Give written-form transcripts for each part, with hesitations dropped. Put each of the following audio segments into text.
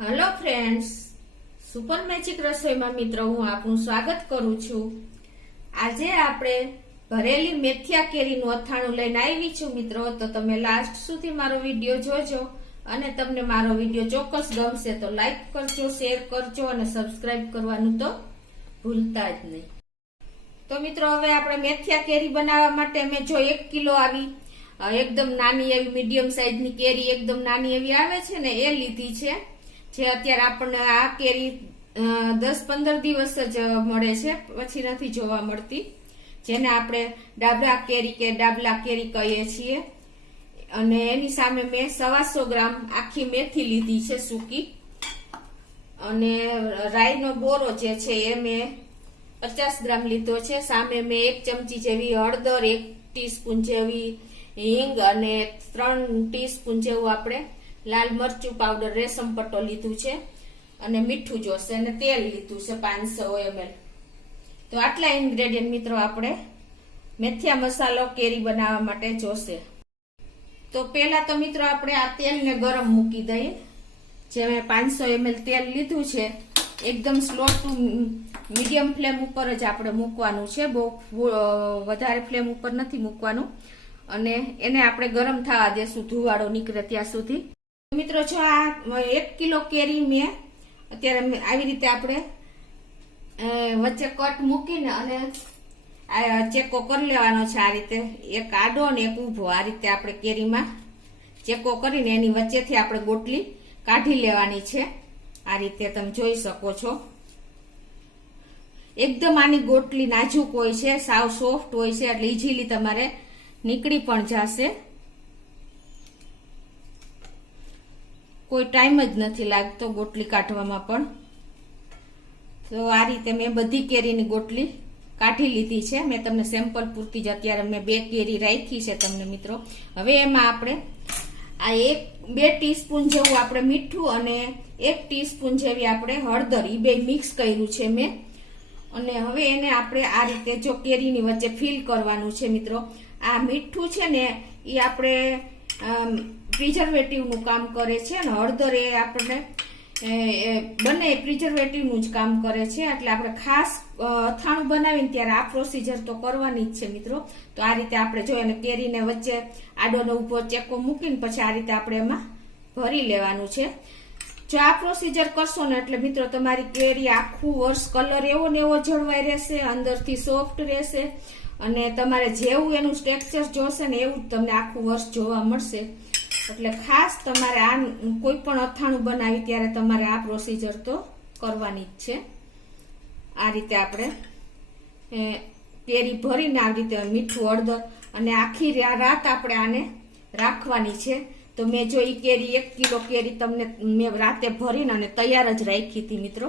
Hello friends, super magic રસોઈમાં મિત્રો હું આપનું સ્વાગત કરું છું। આજે આપણે ભરેલી મેથિયા કેરીનું અથાણું લઈને આવી છું મિત્રો। તો તમે લાસ્ટ સુધી મારો વિડીયો જોજો અને તમને મારો વિડીયો ચોક્કસ ગમશે તો લાઈક કરજો, શેર કરજો અને સબસ્ક્રાઇબ કરવાનું તો ભૂલતા જ નહીં। તો મિત્રો હવે આપણે મેથિયા કેરી બનાવવા માટે મેં જો 1 કિલો આવી એકદમ નાની એવી મીડિયમ સાઈઝની કેરી એકદમ નાની એવી આવે છે ને એ લીધી છે। જે અત્યારે આપણને આ કેરી 10-15 દિવસ જ મળે છે, પછી નથી જોવા મળતી, જેને આપણે ડાબલા કેરી કે ડાબલા કેરી કહીએ છીએ। અને એની સામે મેં 125 ગ્રામ આખી મેથી લીધી છે સૂકી, અને રાઈનો બોરો જે છે એ મેં 50 ગ્રામ લીધો છે। સામે મેં 1 ચમચી જેવી હળદર, 1 ટીસ્પૂન જેવી હિંગ અને 3 ટીસ્પૂન જેવું આપણે લાલ મરચું પાવડર રેશમ પટ્ટો લીધું છે, અને મીઠું જોશે, અને તેલ લીધું છે 500 ml। તો આટલા ઇન્ગ્રેડિયન્ટ મિત્રો આપણે મેથિયા મસાલો કેરી બનાવવા માટે જોશે। તો પહેલા તો મિત્રો આપણે આ તેલને ગરમ મૂકી દઈએ। જે મેં 500 ml તેલ લીધું છે એકદમ સ્લો ટુ મીડિયમ ફ્લેમ ઉપર જ આપણે મૂકવાનું છે, બહુ વધારે ફ્લેમ ઉપર નથી મૂકવાનું, અને એને આપણે ગરમ થવા દેશું ધુવાળો નીકળે ત્યાં સુધી। મિત્રો જો આ 1 કિલો કેરી મેં અત્યારે આવી રીતે આપણે વચ્ચે કટ મૂકીને અને આ ચેકો કરી લેવાનો છે। આ રીતે એક આડો અને એક ઊભો, આ રીતે આપણે કેરીમાં ચેકો કરીને એની વચ્ચેથી આપણે ગોટલી કાઢી લેવાની છે। આ રીતે તમે જોઈ શકો છો, એકદમ આની ગોટલી નાજુક હોય છે, સાવ સોફ્ટ હોય છે, એટલે ઇઝીલી તમારે નીકળી પણ જશે, કોઈ ટાઈમ જ નથી લાગતો ગોટલી કાઢવામાં પણ। તો આ રીતે મેં બધી કેરીની ગોટલી કાઢી લીધી છે। મેં તમને સેમ્પલ પૂરતી જ અત્યારે મેં 2 કેરી રાખી છે તમને મિત્રો। હવે એમાં આપણે આ 2 ટીસ્પૂન જેવું આપણે મીઠું અને 1 ટીસ્પૂન જેવી આપણે હળદર, એ બે મિક્સ કર્યું છે મેં, અને હવે એને આપણે આ રીતે જો કેરીની વચ્ચે ફિલ કરવાનું છે મિત્રો। આ મીઠું છે ને એ આપણે પ્રિઝર્વેટિવ નું કામ કરે છે, અને હળદર એ આપણને બંને પ્રિઝર્વેટિવ નું જ કામ કરે છે, એટલે આપણે ખાસ અથાણું બનાવીને ત્યારે આ પ્રોસીજર તો કરવાની જ છે મિત્રો। તો આ રીતે આપણે જો એને કેરીને વચ્ચે આડો ને ઊભો ચેકો મૂકીને પછી આ રીતે આપણે એમાં ભરી લેવાનું છે। જો આ પ્રોસીજર કરશો ને એટલે મિત્રો તમારી કેરી આખું વર્ષ કલર એવો ને એવો જળવાઈ રહેશે, અંદરથી સોફ્ટ રહેશે, અને તમારે જેવું એનું સ્ટ્રક્ચર જોશે ને એવું જ તમને આખું વર્ષ જોવા મળશે। એટલે ખાસ તમારે આ કોઈ પણ અથાણું બનાવી ત્યારે તમારે આ પ્રોસીજર તો કરવાની જ છે। આ રીતે આપણે કેરી ભરીને આવી રીતે મીઠું, હળદર અને આખી રાત આપણે આને રાખવાની છે। તો મેં જો ઈ કેરી 1 કિલો કેરી તમને મેં રાતે ભરીને અને તૈયાર જ રાખી હતી મિત્રો।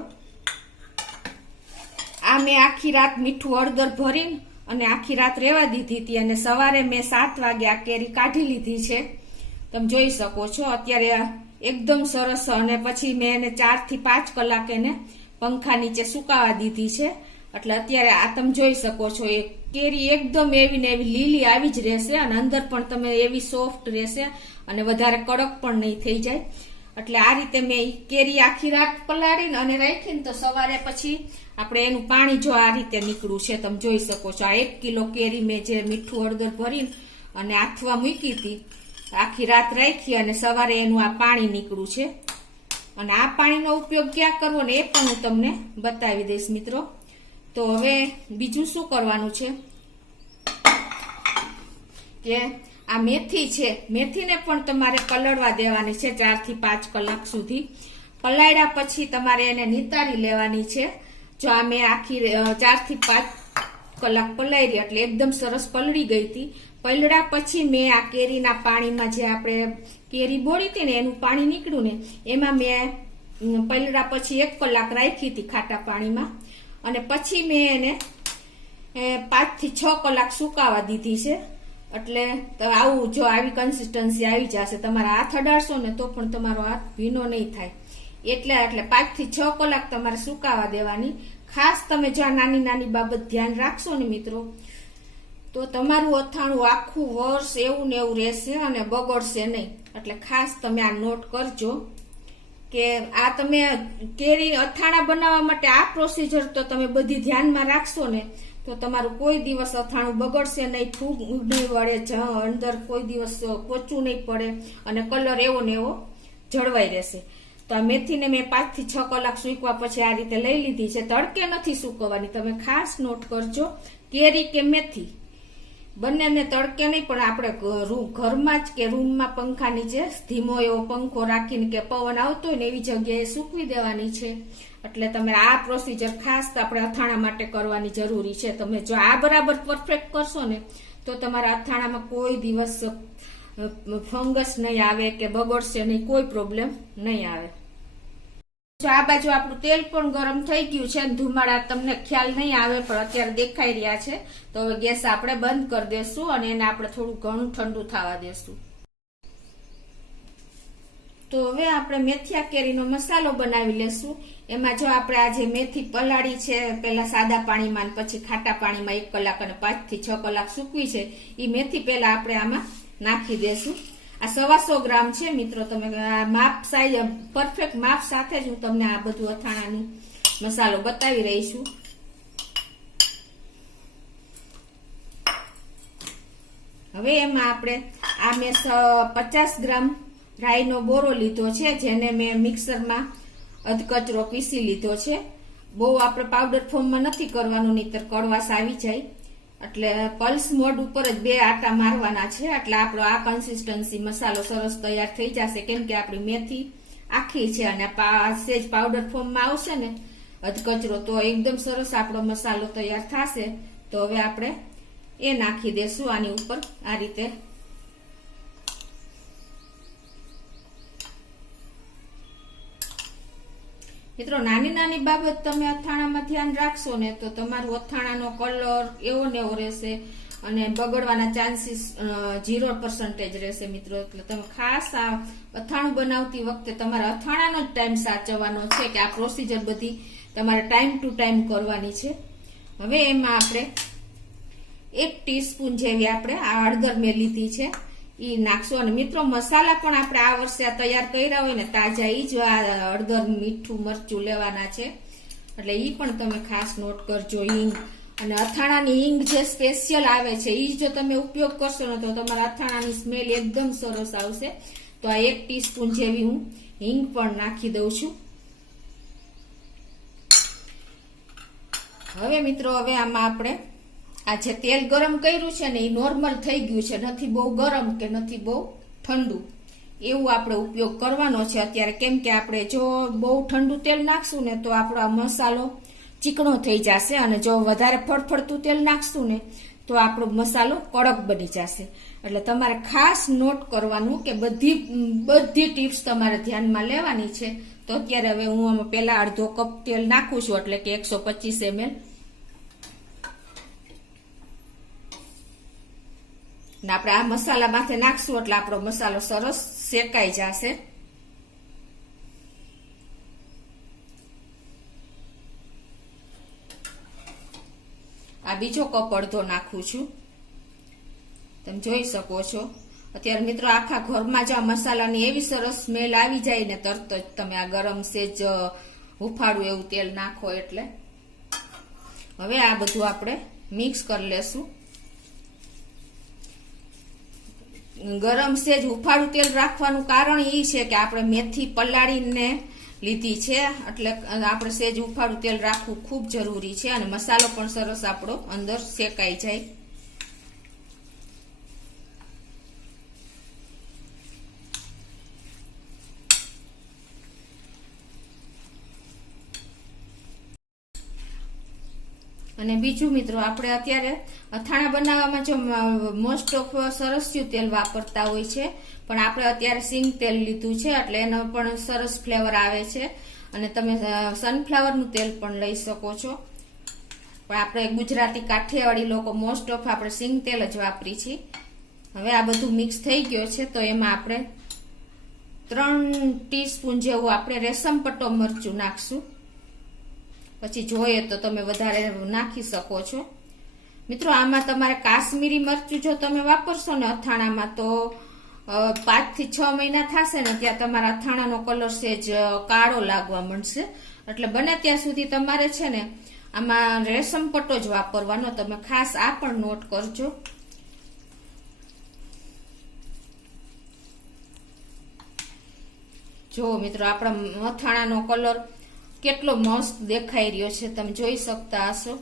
આ મેં આખી રાત મીઠું, હળદર ભરીને અને આખી રાત રહેવા દીધી હતી, અને સવારે મેં 7 વાગે આ કેરી કાઢી લીધી છે, તમે જોઈ શકો છો અત્યારે એકદમ સરસ। અને પછી મેં એને 4 થી 5 કલાક એને પંખા નીચે સુકાવા દીધી છે, એટલે અત્યારે આ તમે જોઈ શકો છો એ કેરી એકદમ એવી ને એવી લીલી આવી જ રહેશે, અને અંદર પણ તમે એવી સોફ્ટ રહેશે, અને વધારે કડક પણ નહીં થઈ જાય। એટલે આ રીતે મેં કેરી આખી રાત પલાળીને અને રાખીને તો સવારે પછી આપણે એનું પાણી જો આ રીતે નીકળ્યું છે, તમે જોઈ શકો છો। આ 1 કિલો કેરી મેં જે મીઠું, હળદર ભરીને અને આથવા મૂકી હતી, આખી રાત રાખી અને સવારે એનું આ પાણી નીકળ્યું છે, અને આ પાણીનો ઉપયોગ ક્યાં કરવો ને એ પણ હું તમને બતાવી દઈશ મિત્રો। તો હવે બીજું શું કરવાનું છે કે આ મેથી છે, મેથીને પણ તમારે પલળવા દેવાની છે 4 થી 5 કલાક સુધી। પલાળ્યા પછી તમારે એને નિતારી લેવાની છે। જો આ મેં આખી 4 થી 5 કલાક પલાળી એટલે એકદમ સરસ પલળી ગઈ હતી। પલળ્યા પછી મેં આ કેરીના પાણીમાં જે આપણે કેરી બોળી હતી ને એનું પાણી નીકળ્યું ને એમાં મેં પલળ્યા પછી 1 કલાક રાખી હતી ખાટા પાણીમાં, અને પછી મેં એને 5 થી 6 કલાક સુકાવા દીધી છે। એટલે આવું જો આવી કન્સિસ્ટન્સી આવી જશે, તમારા હાથ અડાડશો ને તો પણ તમારો હાથ ભીનો નહીં થાય, એટલે 5 થી 6 કલાક તમારે સુકાવા દેવાની। ખાસ તમે જો આ નાની નાની બાબત ધ્યાન રાખશો ને મિત્રો તો તમારું અથાણું આખું વર્ષ એવું ને એવું રહેશે અને બગડશે નહીં। એટલે ખાસ તમે આ નોટ કરજો। કે આ તમે કેરી અથાણા બનાવવા માટે આ પ્રોસીજર તો તમે બધી ધ્યાનમાં રાખશો ને તો તમારું કોઈ દિવસ અથાણું બગડશે નહીં, ફૂગ નહીં વળે, અંદર કોઈ દિવસ પોચું નહીં પડે અને કલર એવો ને એવો જળવાઈ રહેશે. તો આ મેથીને મેં 5 થી 6 કલાક સૂકવા પછી આ રીતે લઈ લીધી છે. તડકે નથી સૂકવવાની, તમે ખાસ નોટ કરજો. કેરી કે મેથી બંનેને તડકે નહીં, પણ આપણે ઘરમાં જ કે રૂમમાં પંખા નીચે ધીમો એવો પંખો રાખીને કે પવન આવતો હોય ને એવી જગ્યાએ સૂકવી દેવાની છે. એટલે તમે આ પ્રોસીજર ખાસ આપણે અથાણા માટે કરવાની જરૂરી છે. તમે જો આ બરાબર પરફેક્ટ કરશો ને તો તમારા અથાણામાં કોઈ દિવસ ફંગસ નહીં આવે કે બગડશે નહીં, કોઈ પ્રોબ્લેમ નહીં આવે. જો આ બાજુ આપણું તેલ પણ ગરમ થઈ ગયું છે, ધુમાડા તમને ખ્યાલ નહીં આવે પણ અત્યારે દેખાઈ રહ્યા છે. તો હવે ગેસ આપણે બંધ કરી દેશું અને એને આપણે થોડું ઘણું ઠંડુ થવા દેશું. તો હવે આપણે મેથિયા કેરીનો મસાલો બનાવી લેશું. એમાં જો આપણે આ જે મેથી પલાળી છે પેલા સાદા પાણીમાં પછી ખાટા પાણીમાં 1 કલાક અને 5 થી 6 કલાક સૂકવી છે, એ મેથી પેલા આપણે આમાં નાખી દેશું. આ 125 ગ્રામ છે મિત્રો. તમે માપ સાઈઝ પરફેક્ટ માપ સાથે જ હું તમને આ બધું અથાણાનું મસાલો બતાવી રહી છું. હવે એમાં આપણે આ મેં 50 ગ્રામ રાઈનો બોરો લીધો છે, જેને મેં મિક્સરમાં અધકચરો પીસી લીધો છે. બહુ આપણે પાવડર ફોર્મમાં નથી કરવાનું, નહીતર કડવાશ આવી જાય. એટલે પલ્સ મોડ ઉપર જ 2 આટા મારવાના છે. એટલે આપણો આ કન્સિસ્ટન્સી મસાલો સરસ તૈયાર થઈ જશે, કેમ કે આપણી મેથી આખી છે અને સેજ પાવડર ફોર્મમાં આવશે ને અધકચરો તો એકદમ સરસ આપણો મસાલો તૈયાર થશે. તો હવે આપણે એ નાખી દેશું આની ઉપર આ રીતે. મિત્રો નાની નાની બાબત તમે અથાણામાં ધ્યાન રાખશો ને તો તમારું અથાણાનો કલર એવો ને એવો રહેશે અને બગડવાના ચાન્સીસ 0% રહેશે મિત્રો. એટલે તમે ખાસ આ અથાણું બનાવતી વખતે તમારા અથાણાનો જ ટાઈમ સાચવવાનો છે કે આ પ્રોસીજર બધી તમારે ટાઈમ ટુ ટાઈમ કરવાની છે. હવે એમાં આપણે 1 ટીસ્પૂન જેવી આપણે આ હળદર મેં લીધી છે એ નાખશું. અને મિત્રો મસાલા પણ આપણે આ વર્ષે આ તૈયાર કર્યા હોય ને તાજા એ જ આ હળદર મીઠું મરચું લેવાના છે, એટલે એ પણ તમે ખાસ નોટ કરજો. હિંગ અને અથાણાની હિંગ જે સ્પેશિયલ આવે છે એ જો તમે ઉપયોગ કરશો ને તો તમારા અથાણાની સ્મેલ એકદમ સરસ આવશે. તો આ 1 ટીસ્પૂન જેવી હું હિંગ પણ નાખી દઉં છું. હવે મિત્રો હવે આમાં આપણે આ જે તેલ ગરમ કર્યું છે ને એ નોર્મલ થઈ ગયું છે, નથી બહુ ગરમ કે નથી બહુ ઠંડુ, એવું આપણે ઉપયોગ કરવાનો છે અત્યારે. કેમ કે આપણે જો બહુ ઠંડુ તેલ નાખશું ને તો આપણો આ મસાલો ચીકણો થઈ જશે અને જો વધારે ફળફળતું તેલ નાખશું ને તો આપણો મસાલો કડક બની જશે. એટલે તમારે ખાસ નોટ કરવાનું કે બધી ટિપ્સ તમારે ધ્યાનમાં લેવાની છે. તો અત્યારે હવે હું આમાં પહેલા અડધો કપ તેલ નાખું છું, એટલે કે 125 ml. ને આપણે આ મસાલા માથે નાખશું એટલે આપણો મસાલો સરસ શેકાઈ જશે. આ બીજો કપ અડધો નાખું છું, તમે જોઈ શકો છો. અત્યારે મિત્રો આખા ઘરમાં જ આ મસાલાની એવી સરસ સ્મેલ આવી જાય ને તરત જ તમે આ ગરમ સેજ હુફાળું એવું તેલ નાખો એટલે. હવે આ બધું આપણે મિક્સ કરી લેશું. ગરમ સેજ હુફાળું તેલ રાખવાનું કારણ એ છે કે આપણે મેથી પલાળીને લીધી છે, એટલે આપણે સેજ હુફાળું તેલ રાખવું ખૂબ જરૂરી છે અને મસાલો પણ સરસ આપણો અંદર શેકાઈ જાય. અને બીજું મિત્રો આપણે અત્યારે અથાણા બનાવવામાં જો મોસ્ટ ઓફ સરસ્યું તેલ વાપરતા હોય છે, પણ આપણે અત્યારે સિંગ તેલ લીધું છે એટલે એનો પણ સરસ ફ્લેવર આવે છે. અને તમે સનફ્લાવરનું તેલ પણ લઈ શકો છો, પણ આપણે ગુજરાતી કાઠિયાવાડી લોકો મોસ્ટ ઓફ આપણે સિંગ તેલ જ વાપરી છીએ. હવે આ બધું મિક્સ થઈ ગયો છે તો એમાં આપણે 3 ટીસ્પૂન જેવું આપણે રેશમ પટ્ટો મરચું નાખશું. પછી જોઈએ તો તમે વધારે નાખી શકો છો. મિત્રો આમાં તમારે કાશ્મીરી મરચું જો તમે વાપરશો ને અથાણામાં તો 5 થી 6 મહિના થશે ને ત્યાં તમારા અથાણાનો કલર સેજ કાળો લાગવા માંડશે. એટલે બને ત્યાં સુધી તમારે છે ને આમાં રેશમ પટ્ટો જ વાપરવાનો. તમે ખાસ આ પણ નોટ કરજો. જો મિત્રો આપણા અથાણાનો કલર કેટલો મસ્ત દેખાઈ રહ્યો છે, તમે જોઈ શકતા હશો.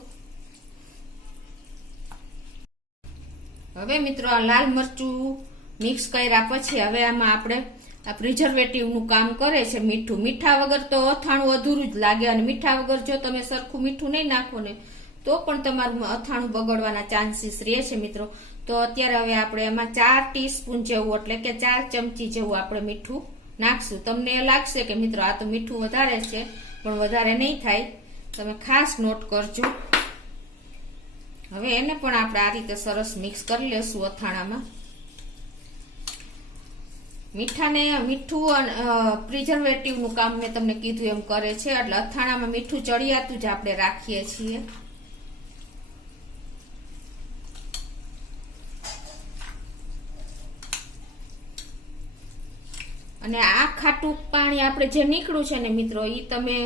હવે મિત્રો આ લાલ મરચું મિક્સ કર્યા પછી હવે આમાં આપણે આ પ્રિઝર્વેટિવ નું કામ કરે છે મીઠું. મીઠા વગર તો અથાણું અધૂરું જ લાગે, અને મીઠા વગર જો તમે સરખું મીઠું નહીં નાખો ને તો પણ તમારું અથાણું બગડવાના ચાન્સીસ રહે છે મિત્રો. તો અત્યારે હવે આપણે એમાં 4 ટીસ્પૂન જેવું એટલે કે 4 ચમચી જેવું આપણે મીઠું નાખશું. તમને એ લાગશે કે મિત્રો આ તો મીઠું વધારે છે, પણ વધારે નહીં થાય, તમે ખાસ નોટ કરજો. હવે એને પણ આપણે આ રીતે સરસ મિક્સ કરી લેશું અથાણામાં. મીઠું અને પ્રિઝર્વેટિવ નું કામ મેં તમને કીધું એમ કરે છે, એટલે અથાણામાં મીઠું ચડિયાતું જ આપણે રાખીએ છીએ. અને આ ખાટું પાણી આપણે જે નીકળ્યું છે ને મિત્રો, એ તમે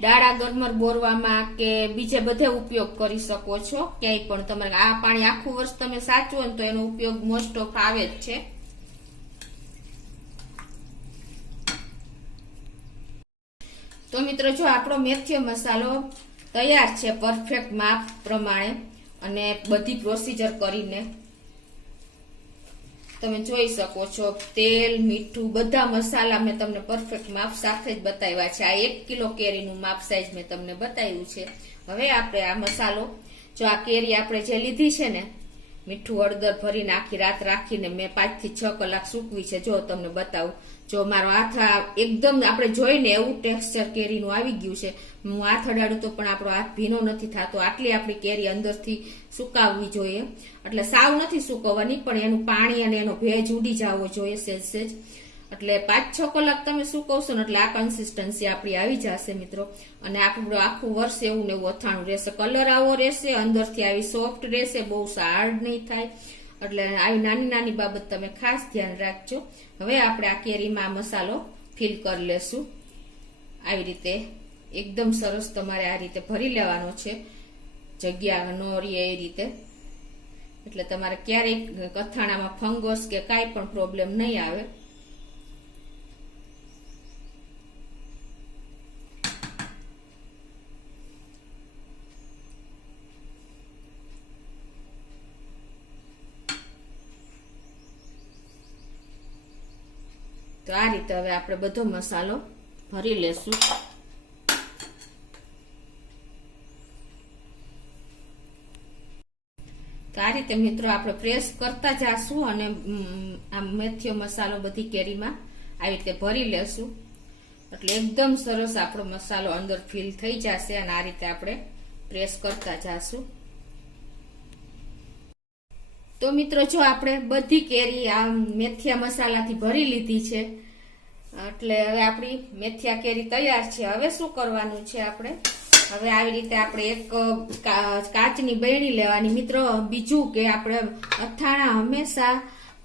ડાળા ગરમર બોરવામાં કે બીજે બધે ઉપયોગ કરી શકો છો. ક્યાંય પણ તમારે આ પાણી આખું વર્ષ તમે સાચવો ને તો એનો ઉપયોગ મોસ્ટ ઓફ આવે જ છે. તો મિત્રો જો આપણો મેથીયો મસાલો તૈયાર છે પરફેક્ટ માપ પ્રમાણે, અને બધી પ્રોસીજર કરીને તમે જોઈ શકો છો. તેલ, મીઠું, બધા મસાલા મેં તમને પરફેક્ટ માપ સાથે જ બતાવ્યા છે. આ 1 કિલો કેરીનું માપ સાઈઝ મેં તમને બતાવ્યું છે. હવે આપણે આ મસાલો, જો આ કેરી આપણે જે લીધી છે ને, મીઠું હળદર ભરીને આખી રાત રાખીને મેં 5 થી 6 કલાક સૂકવી છે. જો તમને બતાવું, જો મારો હાથ એકદમ આપણે જોઈને એવું ટેક્સચર કેરીનું આવી ગયું છે. હું હાથ અડાડું તો પણ આપણો હાથ ભીનો નથી થતો. આટલી આપણી કેરી અંદરથી સુકાવવી જોઈએ. એટલે સાવ નથી સુકવવાની, પણ એનું પાણી અને એનો ભેજ ઉડી જવો જોઈએ સેજ. એટલે 5-6 કલાક તમે સુકવશો ને એટલે આ કન્સિસ્ટન્સી આપણી આવી જશે મિત્રો. અને આપણું આખું વર્ષ એવું ને એવું અથાણું રહેશે. કલર આવો રહેશે, અંદરથી આવી સોફ્ટ રહેશે, બહુ હાર્ડ નહીં થાય. એટલે આવી નાની નાની બાબત તમે ખાસ ધ્યાન રાખજો. હવે આપણે આ કેરીમાં મસાલો ફિલ કરી લેશું. આવી રીતે એકદમ સરસ તમારે આ રીતે ભરી લેવાનો છે, જગ્યા ન રહે એ રીતે. એટલે તમારે ક્યારેય અથાણામાં ફંગસ કે કાંઈ પણ પ્રોબ્લેમ નહીં આવે. તો આ રીતે હવે આપણે બધો મસાલો ભરી લેશું. તો આ રીતે મિત્રો આપણે પ્રેસ કરતા જાશું અને આ મેથીયો મસાલો બધી કેરીમાં આવી રીતે ભરી લેશું. એટલે એકદમ સરસ આપણો મસાલો અંદર ફિલ થઈ જશે. અને આ રીતે આપણે પ્રેસ કરતા જાશું. તો મિત્રો જો આપણે બધી કેરી આ મેથીયા મસાલાથી ભરી લીધી છે, એટલે હવે આપણી મેથીયા કેરી તૈયાર છે. હવે શું કરવાનું છે આપણે, હવે આવી રીતે આપણે એક કાચની બરણી લેવાની. મિત્રો બીજું કે આપણે અથાણા હંમેશા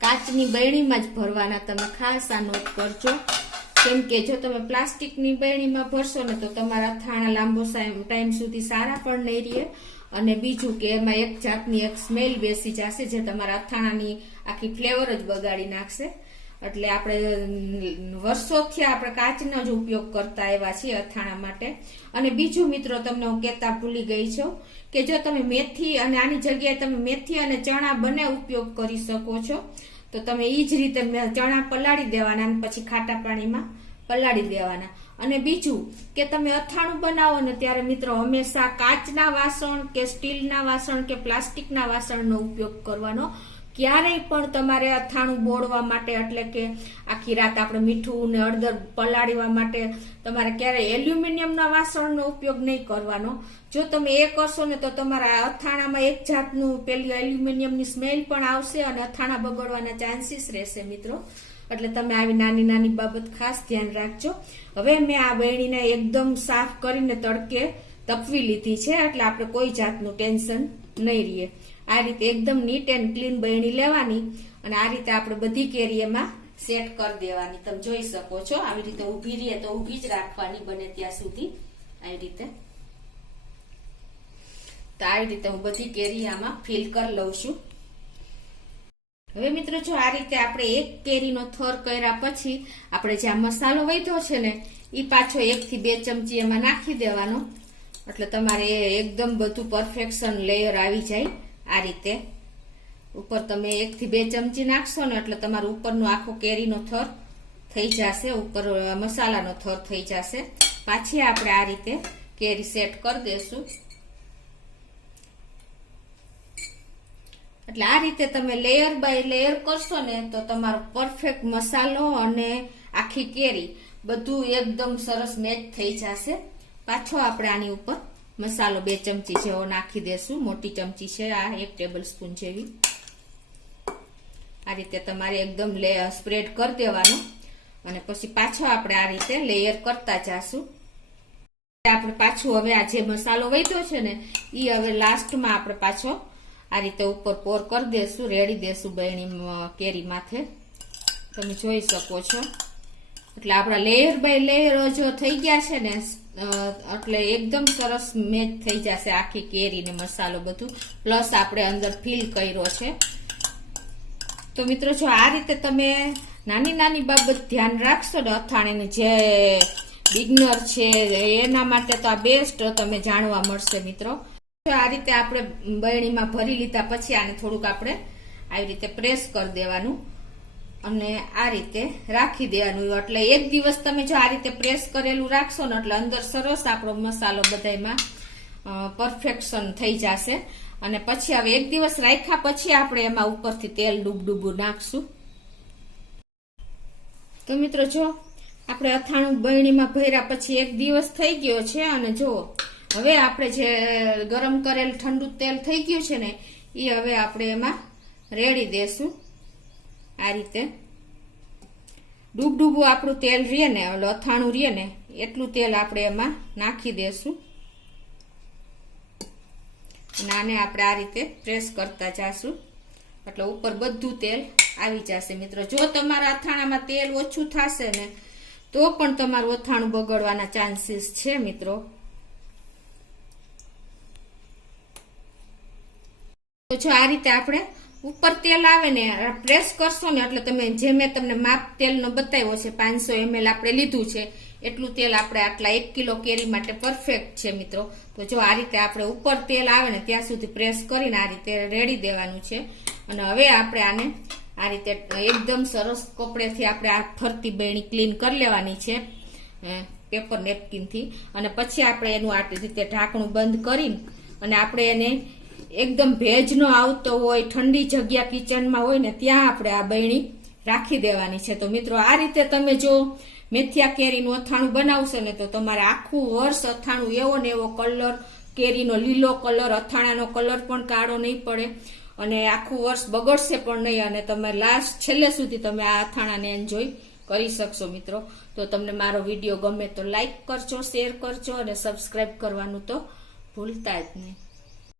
કાચની બરણીમાં જ ભરવાના. તમે ખાસ આ નોટ કરજો, કેમ કે જો તમે પ્લાસ્ટિકની બરણીમાં ભરશો ને તો તમારા અથાણા લાંબો ટાઈમ સુધી સારા પણ નહીં રહે. અને બીજું કે એમાં એક જાતની એક સ્મેલ બેસી જશે જે તમારા અથાણાની આખી ફ્લેવર જ બગાડી નાખશે. એટલે આપણે વર્ષોથી આપણે કાચનો જ ઉપયોગ કરતા આવ્યા છીએ અથાણા માટે. અને બીજું મિત્રો તમને હું કહેતા ભૂલી ગઈ છું કે જો તમે મેથી અને આની જગ્યાએ તમે મેથી અને ચણા બંને ઉપયોગ કરી શકો છો, તો તમે એ જ રીતે ચણા પલાળી દેવાના અને પછી ખાટા પાણીમાં પલાળી દેવાના. અને બીજું કે તમે અથાણું બનાવો ને ત્યારે મિત્રો હંમેશા કાચના વાસણ કે સ્ટીલના વાસણ કે પ્લાસ્ટિકના વાસણનો ઉપયોગ કરવાનો. ક્યારેય પણ તમારે અથાણું બોળવા માટે, એટલે કે આખી રાત આપણે મીઠું ને હળદર પલાળવા માટે તમારે ક્યારેય એલ્યુમિનિયમના વાસણનો ઉપયોગ નહીં કરવાનો. જો તમે એ કરશો ને તો તમારા અથાણામાં એક જાતનું પેલી એલ્યુમિનિયમની સ્મેલ પણ આવશે અને અથાણા બગડવાના ચાન્સીસ રહેશે મિત્રો. એટલે તમે આવી નાની નાની બાબત ખાસ ધ્યાન રાખજો. હવે મેં આ બરણીને એકદમ સાફ કરીને તડકે તપવી લીધી છે, એટલે આપણે કોઈ જાતનું ટેન્શન નહીં રહીએ. આ રીતે એકદમ નીટ એન્ડ ક્લીન બરણી લેવાની અને આ રીતે આપણે બધી કેરી એમાં સેટ કરી દેવાની. તમે જોઈ શકો છો આવી રીતે ઊભી રહીએ તો ઊભી જ રાખવાની બને ત્યાં સુધી. આવી રીતે તો આવી રીતે હું બધી કેરી આમાં ફિલ કરી લઉં છું. હવે મિત્રો જો આ રીતે આપણે એક કેરીનો થર કર્યા પછી આપણે જે આ મસાલો વધ્યો છે ને એ પાછો 1 થી 2 ચમચી એમાં નાખી દેવાનો. એટલે તમારે એકદમ બધું પરફેક્શન લેયર આવી જાય. આ રીતે ઉપર તમે 1 થી 2 ચમચી નાખશો ને એટલે તમારો ઉપરનો આખો કેરીનો થર થઈ જશે, ઉપર મસાલાનો થર થઈ જશે. પાછી આપણે આ રીતે કેરી સેટ કરી દેશું. એટલે આ રીતે તમે લેયર બાય લેયર કરશો ને તો તમારો પરફેક્ટ મસાલો અને આખી કેરી બધું એકદમ સરસ મેચ થઈ જશે. પાછો આપણે આની ઉપર મસાલો 2 ચમચી જેવો નાખી દેશું. મોટી ચમચી છે આ, 1 ટેબલ સ્પૂન જેવી. આ રીતે તમારે એકદમ સ્પ્રેડ કરી દેવાનો અને પછી પાછો આપણે આ રીતે લેયર કરતા જાશું. આપણે પાછું હવે આ જે મસાલો વધ્યો છે ને એ હવે લાસ્ટમાં આપણે પાછો આ રીતે ઉપર પોર કરી દેશું, રેડી દેશું બહેણી કેરી માથે. તમે જોઈ શકો છો. એટલે આપણા લેયર બાય લેયર જો થઈ ગયા છે ને એટલે એકદમ સરસ મેચ થઈ જશે આખી કેરી ને મસાલો બધું, પ્લસ આપણે અંદર ફિલ કર્યો છે. તો મિત્રો જો આ રીતે તમે નાની નાની બાબત ધ્યાન રાખશો ને અથાણાની, જે બિગનર છે એના માટે તો આ બેસ્ટ તમે જાણવા મળશે મિત્રો. આ રીતે આપણે બરણીમાં ભરી લીધા પછી આને થોડુંક આપણે આવી રીતે પ્રેસ કરી દેવાનું અને આ રીતે રાખી દેવાનું. એટલે એક દિવસ તમે જો આ રીતે પ્રેસ કરેલું રાખશો ને એટલે અંદર સરસ આપણો મસાલો બધામાં પરફેક્શન થઈ જશે. અને પછી હવે એક દિવસ રાખ્યા પછી આપણે એમાં ઉપરથી તેલ ડૂબડૂબું નાખશું. તો મિત્રો જો આપણે અથાણું બરણીમાં ભર્યા પછી એક દિવસ થઈ ગયો છે અને જો હવે આપણે જે ગરમ કરેલ ઠંડુ તેલ થઈ ગયું છે ને એ હવે આપણે એમાં રેડી દેશું. આ રીતે ડૂબડૂબું આપણું તેલ રહે ને, અથાણું રહે ને એટલું તેલ આપણે એમાં નાખી દેશું અને આને આપણે આ રીતે પ્રેસ કરતા જાશું એટલે ઉપર બધું તેલ આવી જશે. મિત્રો જો તમારા અથાણામાં તેલ ઓછું થશે ને તો પણ તમારું અથાણું બગડવાના ચાન્સીસ છે મિત્રો. તો જો આ રીતે આપણે ઉપર તેલ આવે ને પ્રેસ કરશો ને એટલે તમે જે મેં તમને માપ તેલનો બતાવ્યો છે 500 ml આપણે લીધું છે એટલું તેલ આપણે આટલા 1 કિલો કેરી માટે પરફેક્ટ છે મિત્રો. તો જો આ રીતે આપણે ઉપર તેલ આવે ને ત્યાં સુધી પ્રેસ કરીને આ રીતે રેડી દેવાનું છે. અને હવે આપણે આને આ રીતે એકદમ સરસ કપડેથી આપણે આ ફરતી બરણી ક્લીન કરી લેવાની છે પેપર નેપકિનથી. અને પછી આપણે એનું આ રીતે ઢાંકણું બંધ કરીને અને આપણે એને એકદમ ભેજ નો આવતો હોય, ઠંડી જગ્યા કિચનમાં હોય ને ત્યાં આપણે આ બરણી રાખી દેવાની છે. તો મિત્રો આ રીતે તમે જો મેથિયા કેરીનું અથાણું બનાવશો ને તો તમારે આખું વર્ષ અથાણું એવો ને એવો કલર, કેરીનો લીલો કલર, અથાણાનો કલર પણ કાળો નહીં પડે અને આખું વર્ષ બગડશે પણ નહીં અને તમે લાસ્ટ છેલ્લે સુધી તમે આ અથાણાને એન્જોય કરી શકશો મિત્રો. તો તમને મારો વિડીયો ગમે તો લાઈક કરજો, શેર કરજો અને સબસ્ક્રાઈબ કરવાનું તો ભૂલતા જ નહીં.